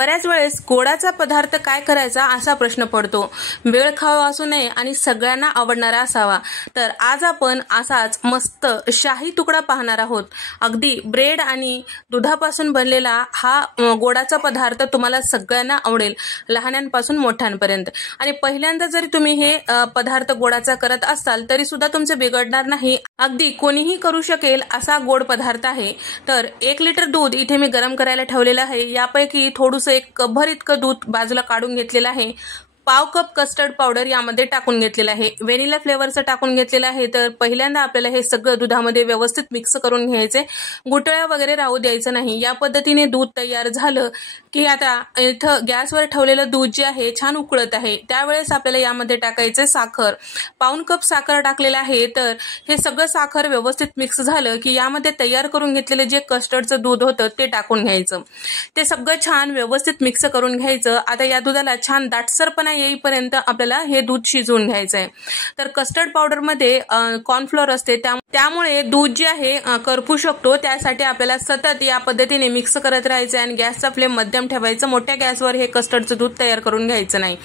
बऱ्याच वेळेस गोडाचा पदार्थ काय करायचा असा प्रश्न पडतो। वेळ खावा असू नये आणि सगळ्यांना आवडणारा असावा। तर आज आपण असाच मस्त शाही तुकडा पाहणार आहोत। अगदी ब्रेड आणि दुधापासून बनलेला हा गोडाचा पदार्थ तुम्हाला सगळ्यांना आवडेल, लहानांपासून मोठ्यांपर्यंत। आणि पहिल्यांदा जरी तुम्ही हे पदार्थ गोडाचा करत असाल तरी सुद्धा तुमचे बिघडणार नाही, अगदी कोणीही करू शकेल असा गोड पदार्थ आहे। तर 1 लिटर दूध इथे मी गरम करायला ठेवलेलं आहे। यापैकी थोडंसं 1 कपभर इतकं दूध बाजूला काढून घेतलेलं आहे। पाव कप कस्टर्ड पावडर यामध्ये टाकून घेतलेला आहे। व्हॅनिला फ्लेवरचं टाकून घेतलेलं आहे। तर पहिल्यांदा आपल्याला हे सगळं दुधामध्ये व्यवस्थित मिक्स करून घ्यायचे, गुठळ्या वगैरे राहू द्यायचं नाही। या पद्धतीने दूध तयार झालं की आता इथं गॅसवर ठेवलेलं दूध जे आहे छान उकळत आहे, त्यावेळेस आपल्याला यामध्ये टाकायचे साखर। पाऊण कप साखर टाकलेलं आहे। तर हे सगळं साखर व्यवस्थित मिक्स झालं की यामध्ये तयार करून घेतलेले जे कस्टर्डचं दूध होतं ते टाकून घ्यायचं। ते सगळं छान व्यवस्थित मिक्स करून घ्यायचं। आता या दुधाला छान दाटसरपणा येईपर्यंत आपल्याला हे दूध शिजवून घ्यायचं आहे। तर कस्टर्ड पावडर मध्ये कॉर्नफ्लोअर असते, त्यामुळे दूध जे आहे करपू शकतो, त्यासाठी आपल्याला सतत या पद्धतीने मिक्स करत राहायचं आणि गॅसचा फ्लेम मध्यम ठेवायचं। मोठ्या गॅसवर हे कस्टर्डचं दूध तयार करून घ्यायचं नाही।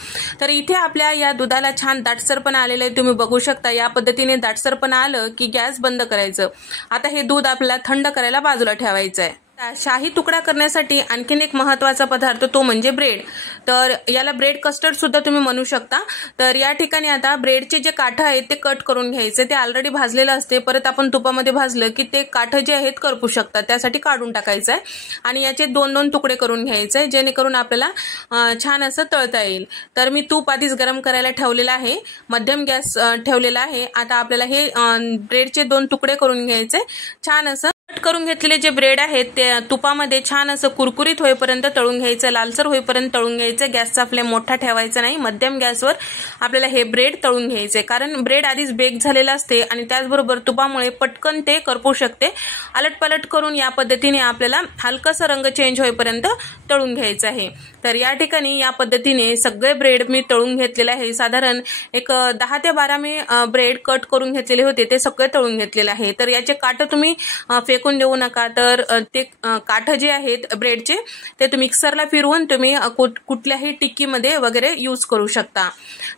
तर इथे आपल्या या दुधाला छान दाटसरपणा आलेलं आहे, तुम्ही बघू शकता। या पद्धतीने दाटसरपणा आलं की गॅस बंद करायचं। आता हे दूध आपल्याला थंड करायला बाजूला ठेवायचं आहे। शाही तुकडा करण्यासाठी आणखीन एक महत्त्वाचा पदार्थ तो म्हणजे ब्रेड। तर याला ब्रेड कस्टर्ड सुद्धा तुम्ही म्हणू शकता। तर या ठिकाणी आता ब्रेडचे जे काठ आहेत ते कट करून घ्यायचे। ते ऑलरेडी भाजलेलं असते, परत आपण तुपामध्ये भाजलं की ते काठ जे आहेत करपू शकतात, त्यासाठी काढून टाकायचं आहे आणि याचे 2-2 तुकडे करून घ्यायचे, जेणेकरून आपल्याला छान असं तळता येईल। तर मी तूप आधीच गरम करायला ठेवलेलं आहे, मध्यम गॅस ठेवलेला आहे। आता आपल्याला हे ब्रेडचे 2 तुकडे करून घ्यायचे। छान असं कट करून घेतलेले जे ब्रेड आहेत ते तुपामध्ये छान असं कुरकुरीत होईपर्यंत तळून घ्यायचं, लालसर होईपर्यंत तळून घ्यायचं। गॅसचा फ्लेम मोठा ठेवायचा नाही, मध्यम गॅसवर आपल्याला हे ब्रेड तळून घ्यायचे, कारण ब्रेड आधीच बेक झालेला असते आणि त्याचबरोबर तुपामुळे पटकन ते करपू शकते। अलटपलट करून या पद्धतीने आपल्याला हलकासा रंग चेंज होईपर्यंत तळून घ्यायचं आहे। तर या ठिकाणी या पद्धतीने सगळे ब्रेड मी तळून घेतलेले आहे। साधारण एक 10 ते 12 मी ब्रेड कट करून घेतलेले होते, ते सगळे तळून घेतलेले आहे। तर याचे काठ तुम्ही फेकून देऊ नका। तर ते काठ जे आहेत ब्रेडचे ते तुम्ही मिक्सरला फिरवून तुम्ही कुठल्याही टिक्कीमध्ये वगैरे यूज करू शकता।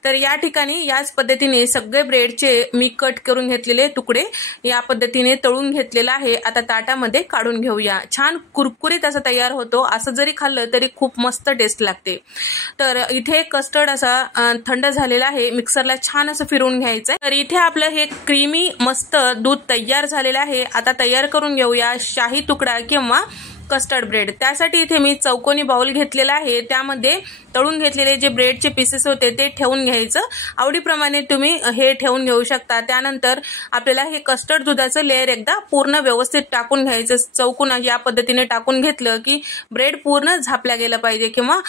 तर या ठिकाणी याच पद्धतीने सगळे ब्रेडचे मी कट करून घेतलेले तुकडे या पद्धतीने तळून घेतलेला आहे। आता ताटामध्ये काढून घेऊया। छान कुरकुरीत असं तयार होतो, असं जरी खाल्लं तरी खूप मस्त टेस्ट लागते। तर इथे कस्टर्ड असा थंड झालेला आहे, मिक्सरला छान असं फिरवून घ्यायचं। तर इथे आपलं हे क्रीमी मस्त दूध तयार झालेलं आहे। आता तयार करून घेऊया शाही तुकडा किंवा कस्टर्ड ब्रेड। त्यासाठी इथे मी चौकोनी बाउल घेतलेला आहे, त्यामध्ये तळून घेतलेले जे ब्रेडचे पीसेस होते ते ठेवून घ्यायचं। आवडीप्रमाणे तुम्ही हे ठेवून घेऊ शकता। त्यानंतर आपल्याला हे कस्टर्ड दुधाचं लेयर एकदा पूर्ण व्यवस्थित टाकून घ्यायचं। चौकोन या पद्धतीने टाकून घेतलं की ब्रेड पूर्ण झापल्या गेलं पाहिजे किंवा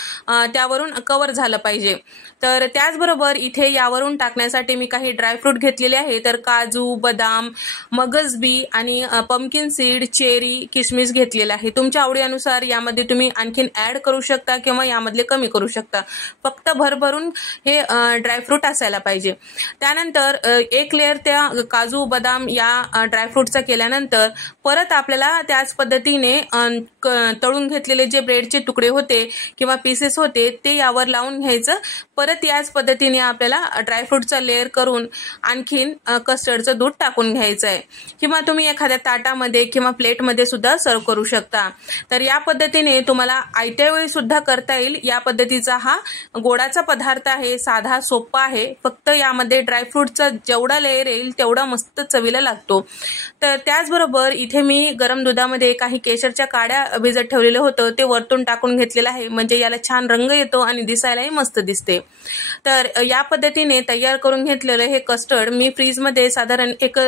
त्यावरून कव्हर झालं पाहिजे। तर त्याचबरोबर इथे यावरून टाकण्यासाठी मी काही ड्रायफ्रूट घेतलेले आहे। तर काजू, बदाम, मगजबी आणि पंपकिन सीड, चेरी, किशमिश घेतलेला आहे। तुमच्या आवडीनुसार यामध्ये तुम्ही आणखीन ऍड करू शकता किंवा यामधले कमी करू शकता, फक्त भरभरून हे ड्रायफ्रूट असायला पाहिजे। त्यानंतर 1 लेयर त्या काजू, बदाम या ड्रायफ्रूटचा केल्यानंतर परत आपल्याला त्याच पद्धतीने तळून घेतलेले जे ब्रेडचे तुकडे होते किंवा पीसेस होते ते यावर लावून घ्यायचं। परत याच पद्धतीने आपल्याला ड्रायफ्रूटचा लेयर करून आणखीन कस्टर्डचं दूध टाकून घ्यायचं आहे, किंवा तुम्ही एखाद्या ताटामध्ये किंवा प्लेटमध्ये सुद्धा सर्व करू शकता। तर या पद्धतीने तुम्हाला आयत्या वेळी सुद्धा करता येईल। या पद्धतीचा हा गोडाचा पदार्थ आहे, साधा सोपा आहे। फक्त यामध्ये ड्रायफ्रूटचा जेवढा लेयर येईल तेवढा मस्त चवीला लागतो। तर त्याचबरोबर इथे मी गरम दुधामध्ये काही केशरच्या काड्या भिजत ठेवलेलं होतं, ते वरतून टाकून घेतलेलं आहे, म्हणजे याला छान रंग येतो आणि दिसायलाही मस्त दिसते। तर या पद्धतीने तयार करून घेतलेलं हे कस्टर्ड मी फ्रीजमध्ये साधारण 1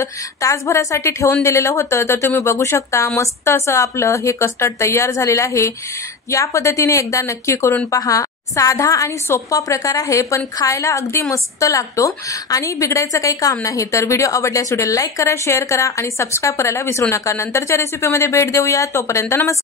तासभरासाठी ठेवून दिलेलं होतं। तर तुम्ही बघू शकता मस्त असं आपलं हे कस्टर्ड तयार झालेलं आहे। या पद्धतीने एकदा नक्की करून पहा। साधा आणि सोपा प्रकार आहे, पण खायला अगदी मस्त लागतो आणि बिघडायचं काही काम नाही। तर व्हिडिओ आवडल्यास व्हिडिओ लाईक करा, शेअर करा आणि सबस्क्राईब करायला विसरू नका। नंतरच्या रेसिपीमध्ये भेट देऊया, तोपर्यंत नमस्कार।